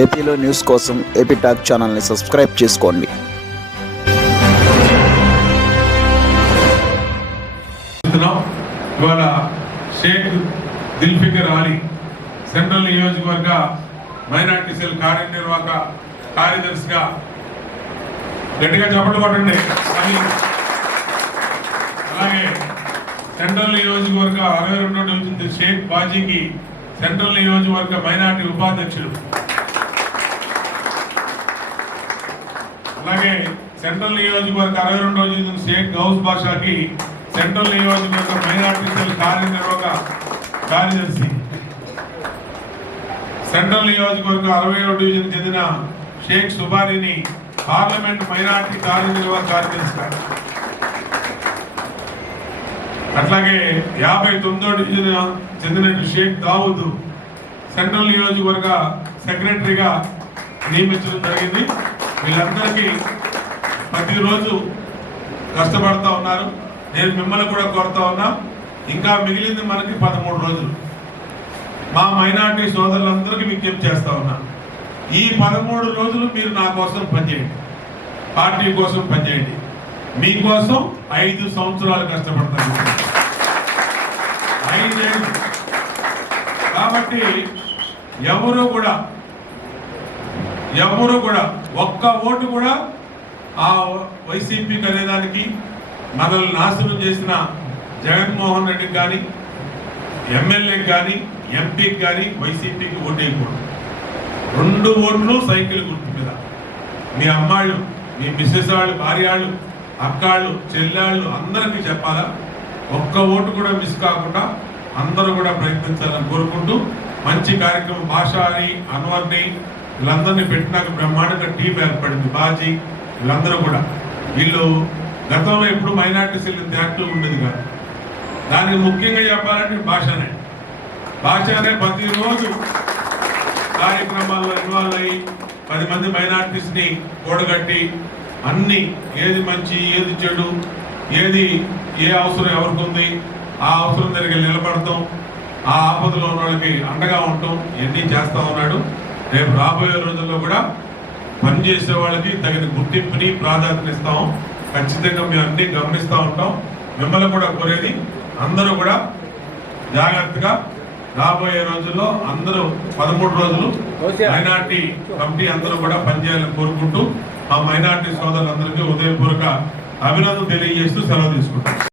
ఏపీలో న్యూస్ కోసం AP talk ఛానల్ని సబ్స్క్రైబ్ చేసుకోండి. ఇవాళ షేక్ దిల్ఫికర్ అలీ సెంట్రల్ నియోజకవర్గ మైనార్టీ సెల్ కార్యనిర్వాహక కార్యదర్శిగా గట్టిగా చప్పట్లు కొట్టండి. అలాగే సెంట్రల్ నియోజకవర్గ 62వ డివిజన్ షేక్ బాజీకి సెంట్రల్ నియోజకవర్గ మైనార్టీ ఉపాధ్యక్షుడు, అలాగే సెంట్రల్ నియోజకవర్గ 62వ డివిజన్ షేక్ గౌస్ బాషాకి సెంట్రల్ నియోజకవర్గ మైనార్టీ సెల్ కార్యనిర్వాహక కార్యదర్శి, సెంట్రల్ నియోజకవర్గ 60వ డివిజన్ చెందిన షేక్ సుబారిని పార్లమెంట్ మైనార్టీ కార్యనిర్వాహక కార్యదర్శి, అట్లాగే 59వ డివిజన్ చెందిన షేక్ దావుద్ సెంట్రల్ నియోజకవర్గ సెక్రటరీగా నియమించడం జరిగింది. వీళ్ళందరికీ ప్రతిరోజు కష్టపడతా ఉన్నారు. నేను మిమ్మల్ని కూడా కోరుతా ఉన్నా, ఇంకా మిగిలింది మనకి 13 రోజులు. మా మైనార్టీ సోదరులందరికీ విజ్ఞప్తి చేస్తా ఉన్నా, ఈ 13 రోజులు మీరు నా కోసం పనిచేయండి, పార్టీ కోసం పనిచేయండి. మీకోసం 5 సంవత్సరాలు కష్టపడతాను, 5 ఏళ్ళు. కాబట్టి ఎవరు కూడా ఒక్క ఓటు కూడా ఆ వైసీపీకి అనేదానికి, మనల్ని నాశనం చేసిన జగన్మోహన్ రెడ్డికి కానీ, ఎమ్మెల్యేకి కానీ, ఎంపీకి కానీ వైసీపీకి ఓటు వేయకూడదు. 2 ఓట్లు సైకిల్ గుర్తు మీద. మీ అమ్మాళ్ళు, మీ మిస్సెస్ వాళ్ళు, భార్యాళ్ళు, అక్కాళ్ళు, చెల్లెళ్ళు అందరికీ చెప్పాలా, ఒక్క ఓటు కూడా మిస్ కాకుండా అందరూ కూడా ప్రయత్నించాలని కోరుకుంటూ, మంచి కార్యక్రమం భాషాని, అన్వర్ని వీళ్ళందరినీ పెట్టినాక బ్రహ్మాండంగా టీం ఏర్పడింది. బాజీ వీళ్ళందరూ కూడా, వీళ్ళు గతంలో ఎప్పుడు మైనార్టీ సెల్ ఇంత యాక్టివ్ ఉండేది కాదు. దానికి ముఖ్యంగా చెప్పాలంటే భాషనే ప్రతిరోజు కార్యక్రమాల్లో ఇన్వాల్వ్ అయ్యి 10 మంది మైనార్టీస్ని కూడగట్టి అన్ని, ఏది మంచి ఏది చెడు, ఏది ఏ అవసరం ఎవరికి ఉంది ఆ అవసరం దగ్గర నిలబడతాం, ఆ ఆపదలో ఉన్న వాళ్ళకి అండగా ఉంటాం, ఇవన్నీ చేస్తూ ఉన్నాడు. రేపు రాబోయే రోజుల్లో కూడా పనిచేసే వాళ్ళకి తగిన గుర్తింపుని ప్రాధాన్యత ఇస్తాం. ఖచ్చితంగా మేము అన్ని గమనిస్తూ ఉంటాం. మిమ్మల్ని కూడా కోరేది, అందరూ కూడా జాగ్రత్తగా రాబోయే రోజుల్లో అందరూ 13 రోజులు మైనార్టీ కమిటీ అందరూ కూడా పనిచేయాలని కోరుకుంటూ, ఆ మైనార్టీ సోదరులందరికీ ఉదయపూర్వక అభినందనలు తెలియజేస్తూ సెలవు తీసుకుంటాం.